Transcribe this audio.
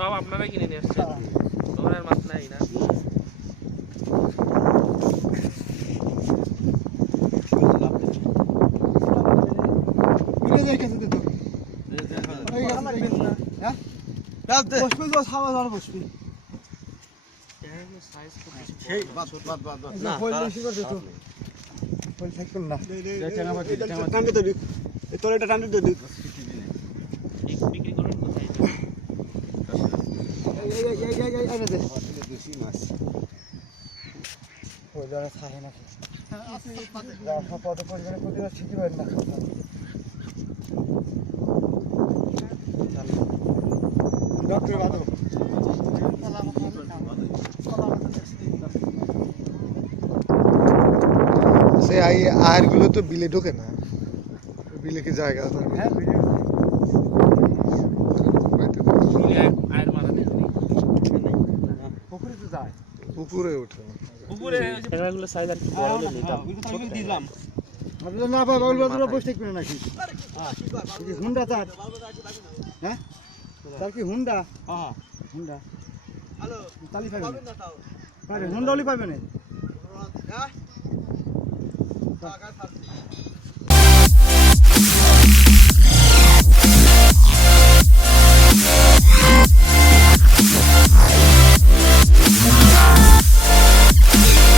সব আপনারা কিনে নিয়ে আসছেন তোমার মাছ নাই না বিক্রি করেন কোথায় আয়ের গুলো তো বিলে ঢোকে না বিলে কি জায়গা আছে আয়ের মারা নেই পুকুরে ওঠে পুকুরে এগুলো সাইজ আর কি বড় হলে নিতাম দিলাম না ভাই বাউল বাজারে বসে থাকবে নাকি হুন্ডা তার হ্যাঁ তার কি হুন্ডা হ্যাঁ হুন্ডা হ্যালো তালি পাবেন পাবেন না তাও হুন্ডা হলে পাবেন হ্যাঁ টাকা ছাড়ছি